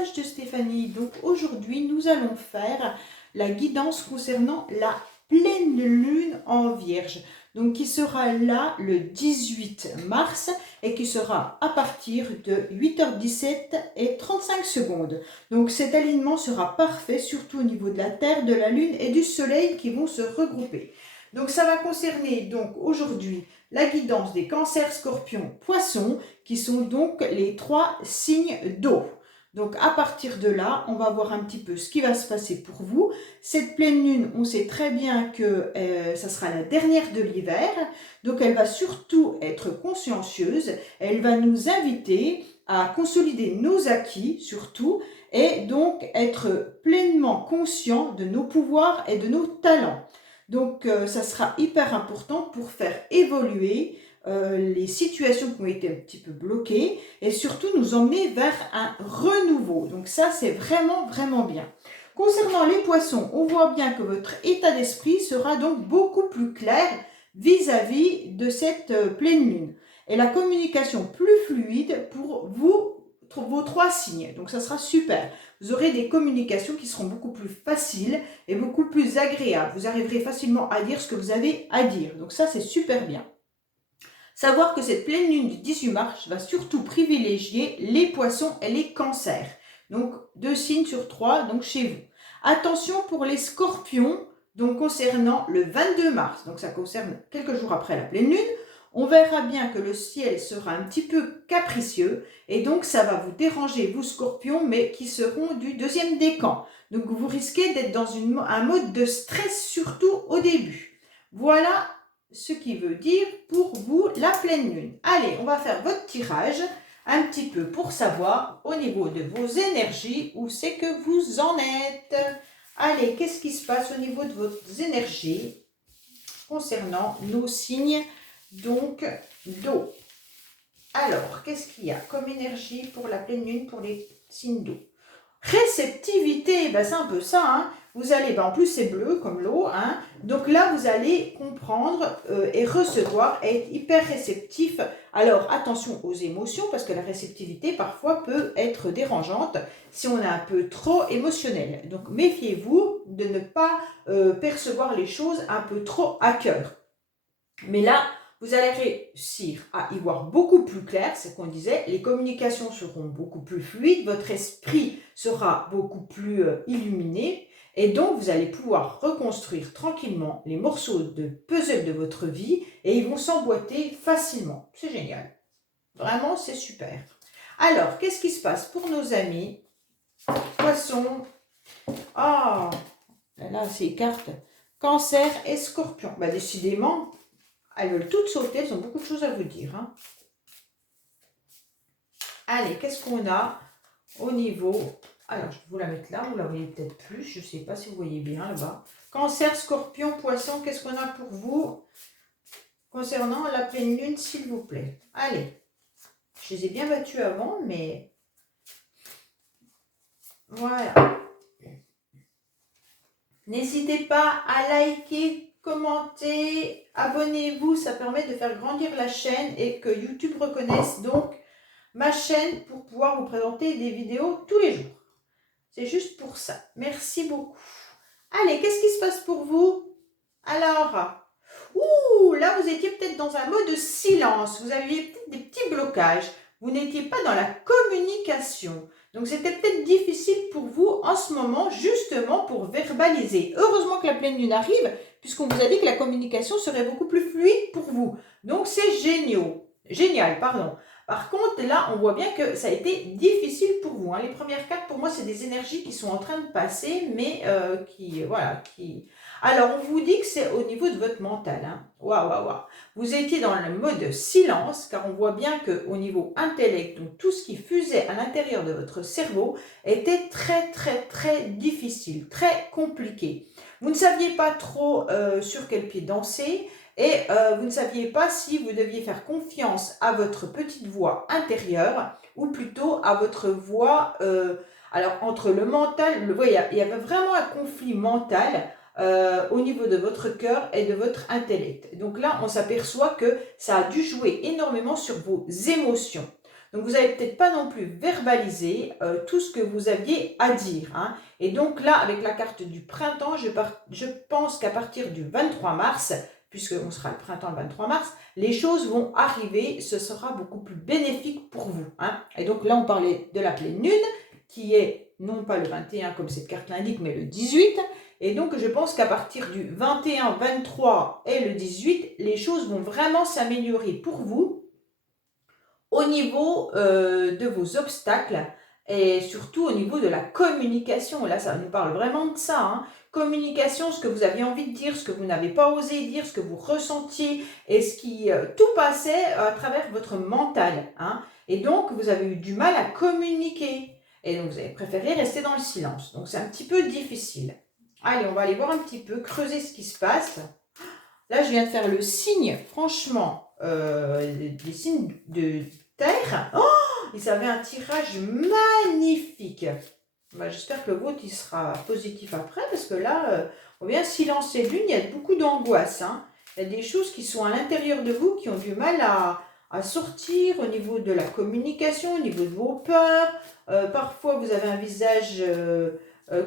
message de Stéphanie. Donc aujourd'hui, nous allons faire la guidance concernant la pleine lune en Vierge. Donc qui sera là le 18 mars et qui sera à partir de 8h17 et 35 secondes. Donc cet alignement sera parfait, surtout au niveau de la Terre, de la Lune et du Soleil qui vont se regrouper. Donc ça va concerner donc aujourd'hui la guidance des cancers, scorpions, poissons, qui sont donc les 3 signes d'eau. Donc à partir de là, on va voir un petit peu ce qui va se passer pour vous. Cette pleine lune, on sait très bien que ça sera la dernière de l'hiver. Donc elle va surtout être consciencieuse. Elle va nous inviter à consolider nos acquis surtout et donc être pleinement conscient de nos pouvoirs et de nos talents. Donc ça sera hyper important pour faire évoluer les situations qui ont été un petit peu bloquées et surtout nous emmener vers un renouveau. Donc ça, c'est vraiment, vraiment bien. Concernant les poissons, on voit bien que votre état d'esprit sera donc beaucoup plus clair vis-à-vis de cette pleine lune. Et la communication plus fluide pour vous, vos 3 signes. Donc ça sera super. Vous aurez des communications qui seront beaucoup plus faciles et beaucoup plus agréables. Vous arriverez facilement à dire ce que vous avez à dire. Donc ça, c'est super bien. Savoir que cette pleine lune du 18 mars va surtout privilégier les poissons et les cancers. Donc 2 signes sur 3 donc chez vous. Attention pour les scorpions, donc concernant le 22 mars. Donc ça concerne quelques jours après la pleine lune. On verra bien que le ciel sera un petit peu capricieux et donc ça va vous déranger, vous scorpions, mais qui seront du 2e décan. Donc vous risquez d'être dans un mode de stress surtout au début. Voilà ce qui veut dire pour vous la pleine lune. Allez, on va faire votre tirage un petit peu pour savoir au niveau de vos énergies où c'est que vous en êtes. Allez, qu'est-ce qui se passe au niveau de vos énergies concernant nos signes donc d'eau? Alors, qu'est-ce qu'il y a comme énergie pour la pleine lune pour les signes d'eau? Réceptivité, ben c'est un peu ça, hein. Vous allez, en plus c'est bleu comme l'eau, hein. Donc là vous allez comprendre et recevoir, et être hyper réceptif. Alors attention aux émotions parce que la réceptivité parfois peut être dérangeante si on est un peu trop émotionnel. Donc méfiez-vous de ne pas percevoir les choses un peu trop à cœur. Mais là, vous allez réussir à y voir beaucoup plus clair, c'est ce qu'on disait, les communications seront beaucoup plus fluides, votre esprit sera beaucoup plus illuminé et donc vous allez pouvoir reconstruire tranquillement les morceaux de puzzle de votre vie et ils vont s'emboîter facilement. C'est génial. Vraiment, c'est super. Alors, qu'est-ce qui se passe pour nos amis poissons? Ah, là, ces cartes cancer et scorpion. Bah, décidément, elles veulent toutes sauter, elles ont beaucoup de choses à vous dire. Hein. Allez, qu'est-ce qu'on a au niveau... Alors, je vais vous la mettre là, vous la voyez peut-être plus, je ne sais pas si vous voyez bien là-bas. Cancer, scorpion, poisson, qu'est-ce qu'on a pour vous concernant la pleine lune, s'il vous plaît? Allez, je les ai bien battus avant, mais... Voilà. N'hésitez pas à liker, commenter, abonnez-vous, ça permet de faire grandir la chaîne et que YouTube reconnaisse donc ma chaîne pour pouvoir vous présenter des vidéos tous les jours. C'est juste pour ça. Merci beaucoup. Allez, qu'est-ce qui se passe pour vous? Alors, là vous étiez peut-être dans un mode de silence, vous aviez peut-être des petits blocages, vous n'étiez pas dans la communication. Donc c'était peut-être difficile pour vous en ce moment justement pour verbaliser. Heureusement que la pleine lune arrive puisqu'on vous a dit que la communication serait beaucoup plus fluide pour vous. Donc c'est génial, pardon. Par contre, là, on voit bien que ça a été difficile pour vous. Hein. Les premières cartes, pour moi, c'est des énergies qui sont en train de passer, mais Alors, on vous dit que c'est au niveau de votre mental. Hein. Waouh. Vous étiez dans le mode silence, car on voit bien qu'au niveau intellect, donc tout ce qui fusait à l'intérieur de votre cerveau, était très difficile, très compliqué. Vous ne saviez pas trop sur quel pied danser, et vous ne saviez pas si vous deviez faire confiance à votre petite voix intérieure ou plutôt à votre voix, alors entre le mental, il y avait vraiment un conflit mental au niveau de votre cœur et de votre intellect. Donc là, on s'aperçoit que ça a dû jouer énormément sur vos émotions. Donc, vous n'avez peut-être pas non plus verbalisé tout ce que vous aviez à dire, hein. Et donc là, avec la carte du printemps, je pense qu'à partir du 23 mars, puisqu'on sera le printemps le 23 mars, les choses vont arriver, ce sera beaucoup plus bénéfique pour vous, hein. Et donc là, on parlait de la pleine lune, qui est non pas le 21 comme cette carte l'indique, mais le 18. Et donc, je pense qu'à partir du 21, 23 et le 18, les choses vont vraiment s'améliorer pour vous au niveau de vos obstacles et surtout au niveau de la communication. Là, ça nous parle vraiment de ça, hein. Communication, ce que vous aviez envie de dire, ce que vous n'avez pas osé dire, ce que vous ressentiez et ce qui tout passait à travers votre mental, hein. Et donc, vous avez eu du mal à communiquer. Et donc, vous avez préféré rester dans le silence. Donc, c'est un petit peu difficile. Allez, on va aller voir un petit peu, creuser ce qui se passe. Là, je viens de faire le signe, franchement, des signes de terre. Oh, et ça avait un tirage magnifique. Bah, j'espère que le vôtre, il sera positif après, parce que là, on vient silencer lune, il y a beaucoup d'angoisse, hein. Il y a des choses qui sont à l'intérieur de vous, qui ont du mal à sortir au niveau de la communication, au niveau de vos peurs. Parfois, vous avez un visage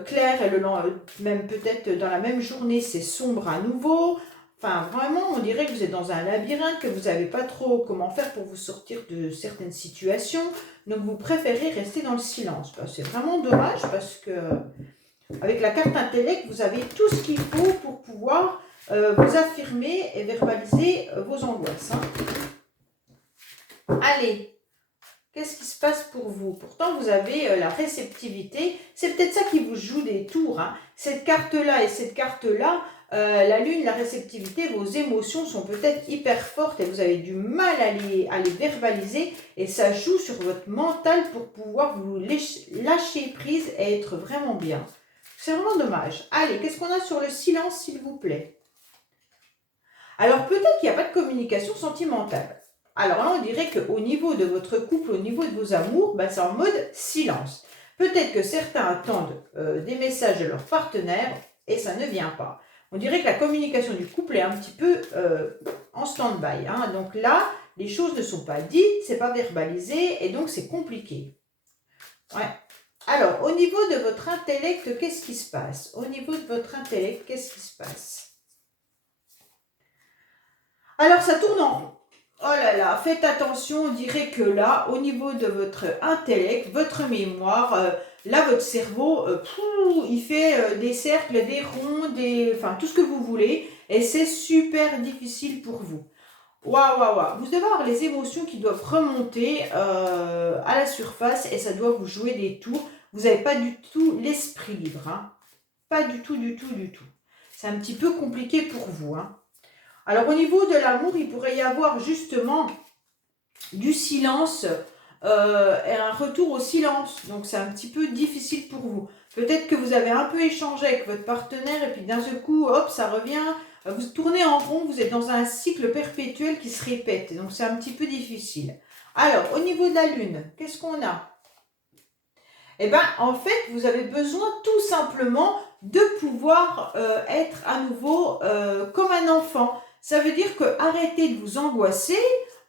clair, et même peut-être dans la même journée, c'est sombre à nouveau. Enfin, vraiment, on dirait que vous êtes dans un labyrinthe, que vous ne savez pas trop comment faire pour vous sortir de certaines situations. Donc, vous préférez rester dans le silence. Ben, c'est vraiment dommage parce que, avec la carte intellect, vous avez tout ce qu'il faut pour pouvoir vous affirmer et verbaliser vos angoisses, hein. Allez, qu'est-ce qui se passe pour vous? Pourtant, vous avez la réceptivité. C'est peut-être ça qui vous joue des tours, hein. Cette carte-là et cette carte-là, la lune, la réceptivité, vos émotions sont peut-être hyper fortes et vous avez du mal à les verbaliser. Et ça joue sur votre mental pour pouvoir vous lâcher prise et être vraiment bien. C'est vraiment dommage. Allez, qu'est-ce qu'on a sur le silence, s'il vous plaît? Alors, peut-être qu'il n'y a pas de communication sentimentale. Alors là, on dirait qu'au niveau de votre couple, au niveau de vos amours, ben, c'est en mode silence. Peut-être que certains attendent des messages de leur partenaire et ça ne vient pas. On dirait que la communication du couple est un petit peu en stand-by, hein. Donc là, les choses ne sont pas dites, c'est pas verbalisé et donc c'est compliqué. Ouais. Alors, au niveau de votre intellect, qu'est-ce qui se passe? Au niveau de votre intellect, qu'est-ce qui se passe? Alors, ça tourne en rond. Oh là là, faites attention, on dirait que là, au niveau de votre intellect, votre mémoire, là, votre cerveau, il fait des cercles, des ronds, enfin, tout ce que vous voulez, et c'est super difficile pour vous. Waouh, waouh, waouh. Vous devez avoir les émotions qui doivent remonter à la surface, et ça doit vous jouer des tours. Vous n'avez pas du tout l'esprit libre, hein. Pas du tout, du tout, du tout. C'est un petit peu compliqué pour vous, hein. Alors, au niveau de l'amour, il pourrait y avoir justement du silence et un retour au silence. Donc, c'est un petit peu difficile pour vous. Peut-être que vous avez un peu échangé avec votre partenaire et puis d'un seul coup, hop, ça revient. Vous tournez en rond, vous êtes dans un cycle perpétuel qui se répète. Donc, c'est un petit peu difficile. Alors, au niveau de la lune, qu'est-ce qu'on a? Eh bien, en fait, vous avez besoin tout simplement de pouvoir être à nouveau comme un enfant. Ça veut dire que arrêtez de vous angoisser.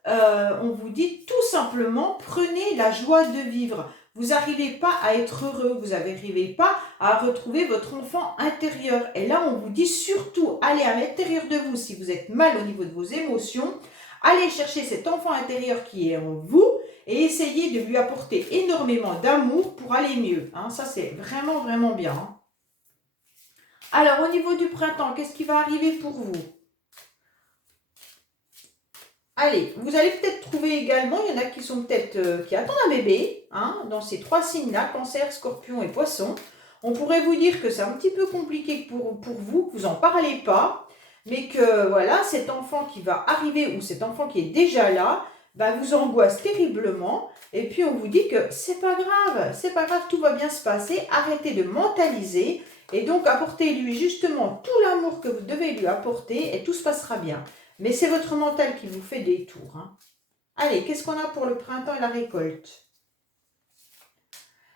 On vous dit tout simplement, prenez la joie de vivre. Vous n'arrivez pas à être heureux, vous n'arrivez pas à retrouver votre enfant intérieur. Et là, on vous dit surtout, allez à l'intérieur de vous, si vous êtes mal au niveau de vos émotions, allez chercher cet enfant intérieur qui est en vous et essayez de lui apporter énormément d'amour pour aller mieux, hein. Ça, c'est vraiment, vraiment bien, hein. Alors, au niveau du printemps, qu'est-ce qui va arriver pour vous? Allez, vous allez peut-être trouver également, il y en a qui sont peut-être qui attendent un bébé, hein, dans ces trois signes-là, Cancer, Scorpion et Poisson. On pourrait vous dire que c'est un petit peu compliqué pour vous, que vous n'en parlez pas, mais que voilà, cet enfant qui va arriver ou cet enfant qui est déjà là, bah, vous angoisse terriblement. Et puis on vous dit que c'est pas grave, tout va bien se passer. Arrêtez de mentaliser et donc apportez-lui justement tout l'amour que vous devez lui apporter et tout se passera bien. Mais c'est votre mental qui vous fait des tours, hein. Allez, qu'est-ce qu'on a pour le printemps et la récolte?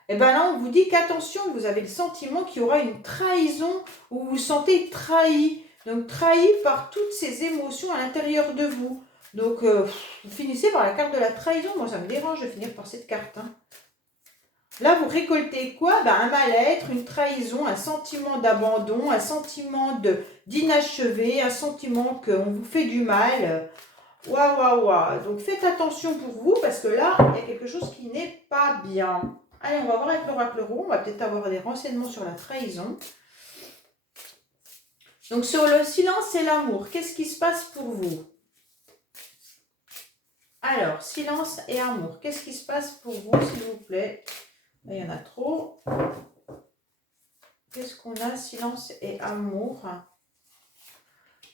Eh bien là, on vous dit qu'attention, vous avez le sentiment qu'il y aura une trahison ou vous vous sentez trahi. Donc trahi par toutes ces émotions à l'intérieur de vous. Donc, vous finissez par la carte de la trahison. Moi, ça me dérange de finir par cette carte. Hein. Là, vous récoltez quoi? Ben, un mal-être, une trahison, un sentiment d'abandon, un sentiment d'inachevé, un sentiment qu'on vous fait du mal. Waouh, waouh, waouh. Donc, faites attention pour vous parce que là, il y a quelque chose qui n'est pas bien. Allez, on va voir avec l'oracle rond. On va peut-être avoir des renseignements sur la trahison. Donc, sur le silence et l'amour, qu'est-ce qui se passe pour vous? Alors, silence et amour, qu'est-ce qui se passe pour vous, s'il vous plaît? Il y en a trop. Qu'est-ce qu'on a? Silence et amour.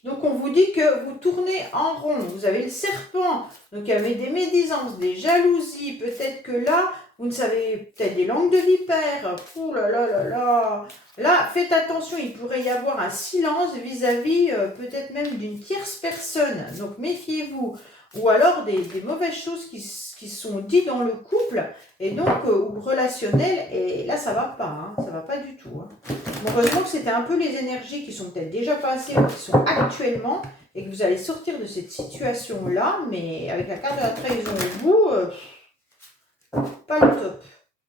Donc, on vous dit que vous tournez en rond. Vous avez le serpent. Donc, il y avait des médisances, des jalousies. Peut-être que là, vous ne savez, peut-être des langues de vipère. Ouh là là là là. Là, faites attention. Il pourrait y avoir un silence vis-à-vis peut-être même d'une tierce personne. Donc, méfiez-vous. Ou alors des mauvaises choses qui sont dites dans le couple. Et donc, ou relationnel. Et là, ça ne va pas. Hein, ça ne va pas du tout. Hein. Heureusement que c'était un peu les énergies qui sont peut-être déjà passées ou qui sont actuellement et que vous allez sortir de cette situation-là, mais avec la carte de la trahison au bout, pas le top.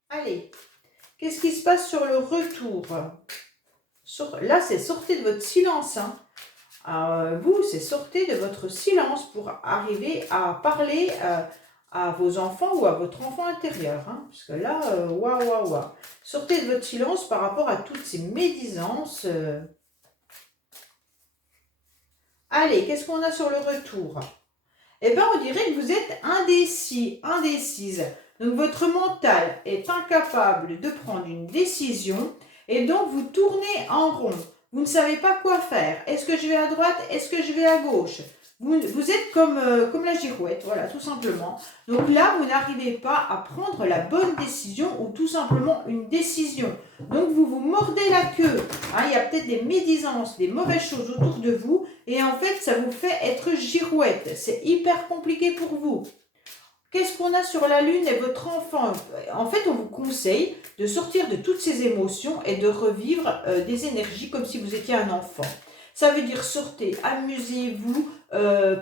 Allez, qu'est-ce qui se passe sur le retour? Là, c'est sortez de votre silence. Hein. Vous, c'est sortez de votre silence pour arriver à parler à vos enfants ou à votre enfant intérieur. Hein, parce que là, waouh, waouh, waouh. Sortez de votre silence par rapport à toutes ces médisances. Allez, qu'est-ce qu'on a sur le retour? Eh bien, on dirait que vous êtes indécis, indécise. Donc, votre mental est incapable de prendre une décision et donc vous tournez en rond. Vous ne savez pas quoi faire. Est-ce que je vais à droite? Est-ce que je vais à gauche? Vous êtes comme la girouette, voilà, tout simplement. Donc là, vous n'arrivez pas à prendre la bonne décision ou tout simplement une décision. Donc, vous vous mordez la queue. Hein, il y a peut-être des médisances, des mauvaises choses autour de vous. Et en fait, ça vous fait être girouette. C'est hyper compliqué pour vous. Qu'est-ce qu'on a sur la lune et votre enfant? En fait, on vous conseille de sortir de toutes ces émotions et de revivre des énergies comme si vous étiez un enfant. Ça veut dire sortez, amusez-vous,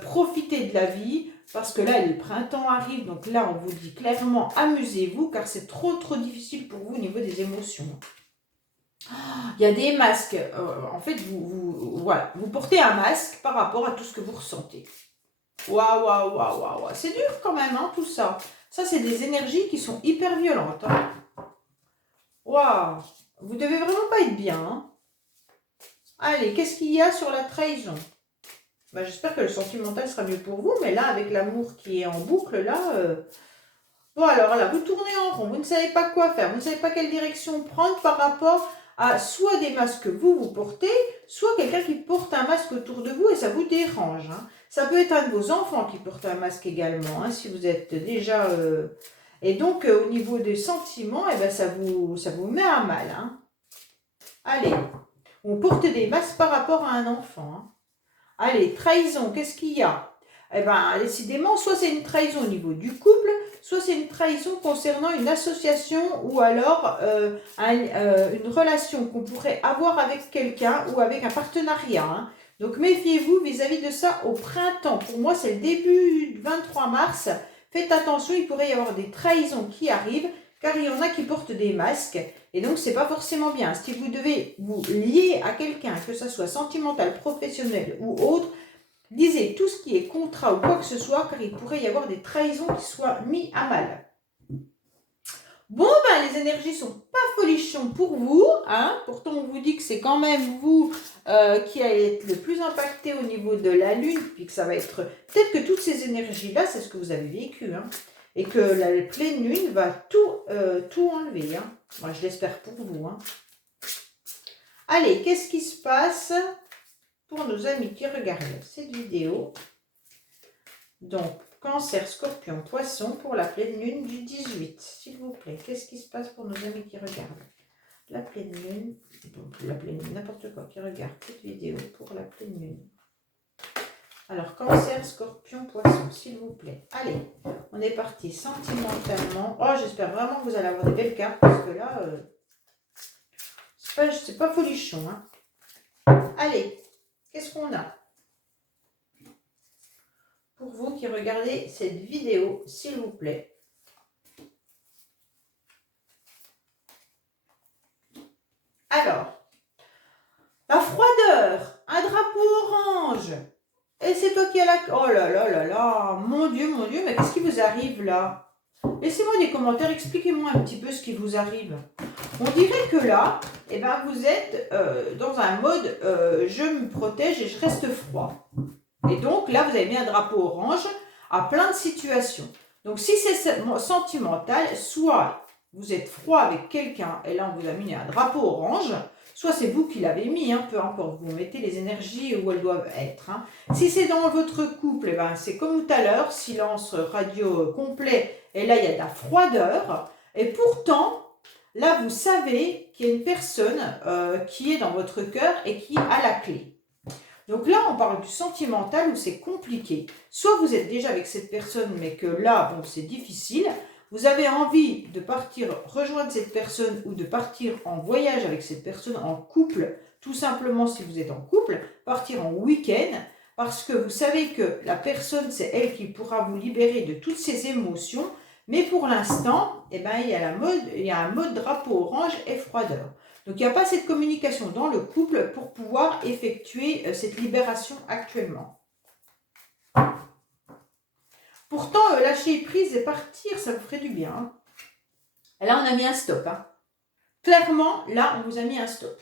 profitez de la vie, parce que là, le printemps arrive, donc là, on vous dit clairement, amusez-vous, car c'est trop difficile pour vous au niveau des émotions. Il y a des masques, en fait, voilà, vous portez un masque par rapport à tout ce que vous ressentez. Waouh, waouh, waouh, waouh, c'est dur quand même, hein, tout ça. Ça, c'est des énergies qui sont hyper violentes. Hein. Waouh, vous devez vraiment pas être bien. Hein. Allez, qu'est-ce qu'il y a sur la trahison? Ben, j'espère que le sentimental sera mieux pour vous, mais là, avec l'amour qui est en boucle, là... Bon, alors là, vous tournez en rond, vous ne savez pas quoi faire, vous ne savez pas quelle direction prendre par rapport à soit des masques que vous portez, soit quelqu'un qui porte un masque autour de vous et ça vous dérange. Hein. Ça peut être un de vos enfants qui porte un masque également, hein, si vous êtes déjà... Et donc, au niveau des sentiments, eh ben, ça vous met à mal. Hein. Allez, on porte des masques par rapport à un enfant. Hein. Allez, trahison, qu'est-ce qu'il y a? Eh bien, décidément, soit c'est une trahison au niveau du couple, soit c'est une trahison concernant une association ou alors une relation qu'on pourrait avoir avec quelqu'un ou avec un partenariat. Hein. Donc, méfiez-vous vis-à-vis de ça au printemps. Pour moi, c'est le début du 23 mars. Faites attention, il pourrait y avoir des trahisons qui arrivent, car il y en a qui portent des masques. Et donc, c'est pas forcément bien. Si vous devez vous lier à quelqu'un, que ce soit sentimental, professionnel ou autre, lisez tout ce qui est contrat ou quoi que ce soit, car il pourrait y avoir des trahisons qui soient mis à mal. Bon, ben, les énergies sont pas folichons pour vous. Hein. Pourtant, on vous dit que c'est quand même vous qui allez être le plus impacté au niveau de la Lune, puis que ça va être... Peut-être que toutes ces énergies-là, c'est ce que vous avez vécu. Hein. Et que la pleine Lune va tout enlever. Hein. Moi, je l'espère pour vous. Hein. Allez, qu'est-ce qui se passe pour nos amis qui regardent cette vidéo? Donc, Cancer, Scorpion, Poisson pour la pleine lune du 18, s'il vous plaît. Qu'est-ce qui se passe pour nos amis qui regardent la pleine lune, n'importe quoi, qui regarde cette vidéo pour la pleine lune. Alors, Cancer, Scorpion, Poisson, s'il vous plaît. Allez, on est parti sentimentalement. Oh, j'espère vraiment que vous allez avoir des belles cartes, parce que là, c'est pas folichon. Hein. Allez, qu'est-ce qu'on a pour vous qui regardez cette vidéo, s'il vous plaît. Alors, la froideur, un drapeau orange. Et c'est toi qui as la... Oh là là là là, mon Dieu, mais qu'est-ce qui vous arrive là? Laissez-moi des commentaires, expliquez-moi un petit peu ce qui vous arrive. On dirait que là, eh ben, vous êtes dans un mode je me protège et je reste froid. Et donc là, vous avez mis un drapeau orange à plein de situations. Donc si c'est sentimental, soit vous êtes froid avec quelqu'un et là on vous a mis un drapeau orange, soit c'est vous qui l'avez mis, peu importe, vous mettez les énergies où elles doivent être. Si c'est dans votre couple, eh ben, c'est comme tout à l'heure, silence radio complet, et là il y a de la froideur. Et pourtant, là vous savez qu'il y a une personne qui est dans votre cœur et qui a la clé. Donc là, on parle du sentimental où c'est compliqué. Soit vous êtes déjà avec cette personne, mais que là, bon, c'est difficile. Vous avez envie de partir rejoindre cette personne ou de partir en voyage avec cette personne en couple, tout simplement si vous êtes en couple, partir en week-end, parce que vous savez que la personne, c'est elle qui pourra vous libérer de toutes ces émotions. Mais pour l'instant, eh ben, il y a un mode drapeau orange et froideur. Donc, il n'y a pas cette communication dans le couple pour pouvoir effectuer cette libération actuellement. Pourtant, lâcher prise et partir, ça vous ferait du bien. Là, on a mis un stop. Clairement, là, on vous a mis un stop.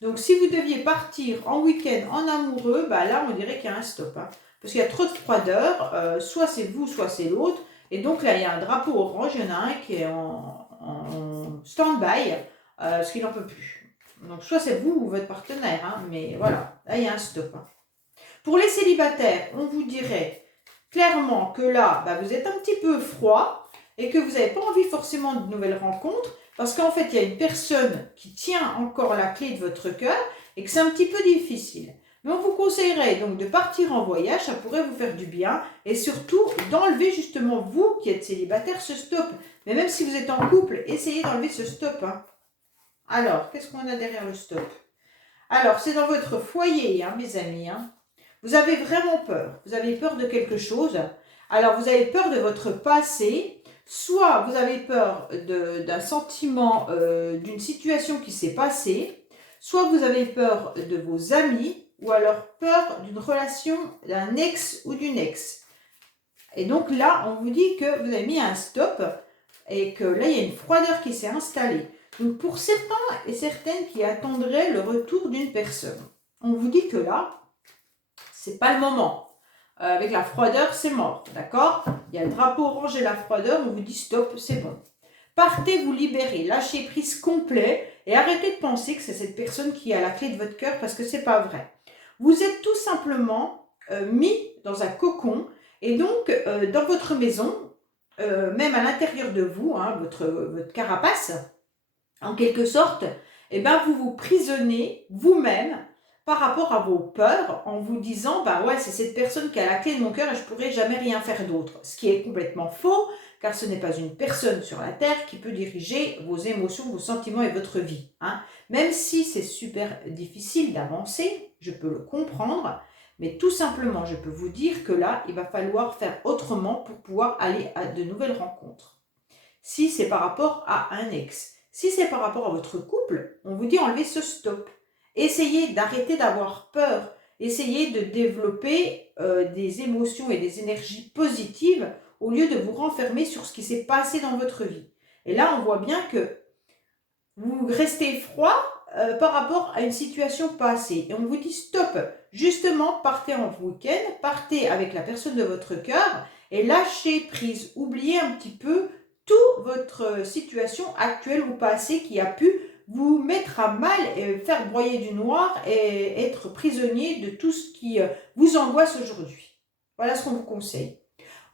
Donc, si vous deviez partir en week-end en amoureux, bah, là, on dirait qu'il y a un stop. Parce qu'il y a trop de froideur. Soit c'est vous, soit c'est l'autre. Et donc, là, il y a un drapeau orange. Il y en a un qui est en stand-by. Parce qu'il n'en peut plus. Donc, soit c'est vous ou votre partenaire, mais voilà, là, il y a un stop. Pour les célibataires, on vous dirait clairement que là, bah, vous êtes un petit peu froid et que vous n'avez pas envie forcément de nouvelles rencontres parce qu'en fait, il y a une personne qui tient encore la clé de votre cœur et que c'est un petit peu difficile. Mais on vous conseillerait donc de partir en voyage, ça pourrait vous faire du bien et surtout d'enlever justement, vous qui êtes célibataire, ce stop. Mais même si vous êtes en couple, essayez d'enlever ce stop. Alors, qu'est-ce qu'on a derrière le stop? Alors, c'est dans votre foyer, mes amis. Vous avez vraiment peur. Vous avez peur de quelque chose. Alors, vous avez peur de votre passé. Soit vous avez peur d'un sentiment, d'une situation qui s'est passée. Soit vous avez peur de vos amis. Ou alors peur d'une relation d'un ex ou d'une ex. Et donc là, on vous dit que vous avez mis un stop. Et que là, il y a une froideur qui s'est installée. Donc pour certains et certaines qui attendraient le retour d'une personne, on vous dit que là, c'est pas le moment. Avec la froideur, c'est mort, d'accord? Il y a le drapeau orange et la froideur, on vous dit stop, c'est bon. Partez vous libérer, lâchez prise complet et arrêtez de penser que c'est cette personne qui a la clé de votre cœur parce que c'est pas vrai. Vous êtes tout simplement mis dans un cocon et donc dans votre maison, même à l'intérieur de vous, votre carapace, en quelque sorte, eh ben, vous vous prisonnez vous-même par rapport à vos peurs en vous disant, bah ouais, c'est cette personne qui a la clé de mon cœur et je ne pourrai jamais rien faire d'autre. Ce qui est complètement faux, car ce n'est pas une personne sur la terre qui peut diriger vos émotions, vos sentiments et votre vie. Même si c'est super difficile d'avancer, je peux le comprendre, mais tout simplement, je peux vous dire que là, il va falloir faire autrement pour pouvoir aller à de nouvelles rencontres. Si c'est par rapport à un ex, si c'est par rapport à votre couple, on vous dit enlevez ce stop. Essayez d'arrêter d'avoir peur. Essayez de développer des émotions et des énergies positives au lieu de vous renfermer sur ce qui s'est passé dans votre vie. Et là, on voit bien que vous restez froid par rapport à une situation passée. Et on vous dit stop. Justement, partez en week-end, partez avec la personne de votre cœur et lâchez prise. Oubliez un petit peu toute votre situation actuelle ou passée qui a pu vous mettre à mal et faire broyer du noir et être prisonnier de tout ce qui vous angoisse aujourd'hui. Voilà ce qu'on vous conseille.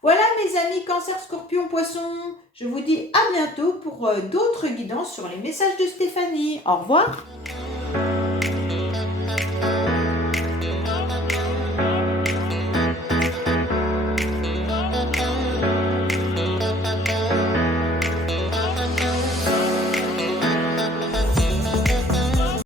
Voilà mes amis Cancer, Scorpion, Poisson. Je vous dis à bientôt pour d'autres guidances sur les messages de Stéphanie. Au revoir.